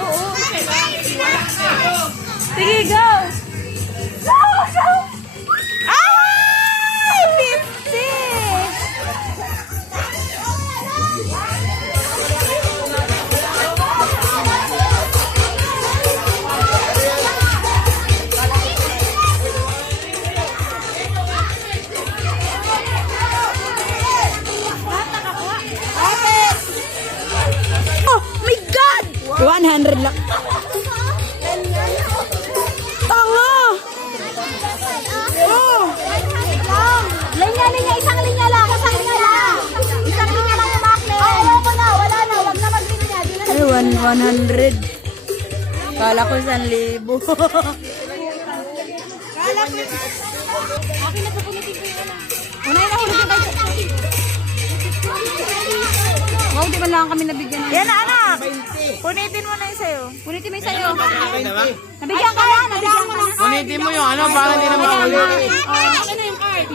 Oo. Sige, go! Go! Go! Ay! 50! Oh my God! 100 lang. Tanga! Oh! Linya, isang linya lang. Isang linya lang yung makne. Ayoko na, wala na. Wag na maglinya. Ay, 100. Kala ko 1,000. Kala ko. Okay na, pupunutin ko yun. Unay na huli kayo. Wow, di ba lang kami nabigyan? Yan na, anak. Punitin mo na yung sayo. Punitin mo yung sayo. Nabigyan ka na. Punitin mo yung ano, para hindi na mahuli. Oh, ano yung card?